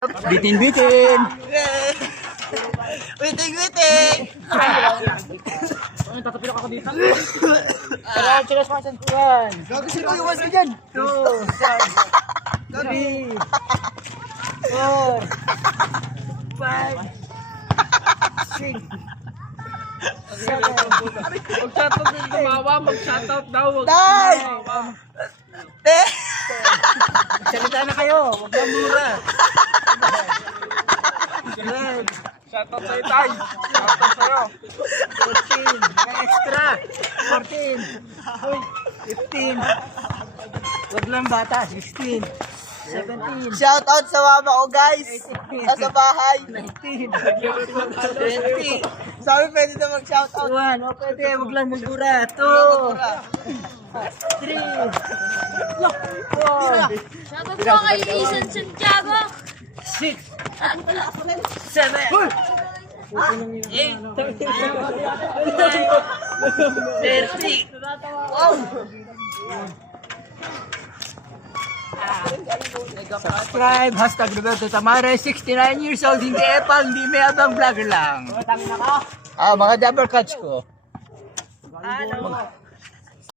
Bitin-bitin. Witing! Tatapilok ako dito. Tara, chilas mga santuan. Gago sino yung wala dyan? 2, 3, 4, 5, 6, 7. Mag-shoutout din gumawa, mag-shoutout daw. Tay! Te! Salita na kayo. Huwag na mura. Shoutout sa'yo, Tay. Shoutout sa'yo. 14. May extra. 14. 15. Huwag lang bata. 16. 17. Shout out sa mama ko guys! Nasa bahay! 19. 20! Sabi pwede na mag-shout out! 1. O pwede. Huwag lang magmura. 2. 3. 4. Shoutout po kay Jason Santiago. 6. 7. 8. 30. Wow! Subscribe, hashtag Roberto Tamare, 69 years old, hindi epal, hindi may abang vlogger lang. Mga double cuts ko.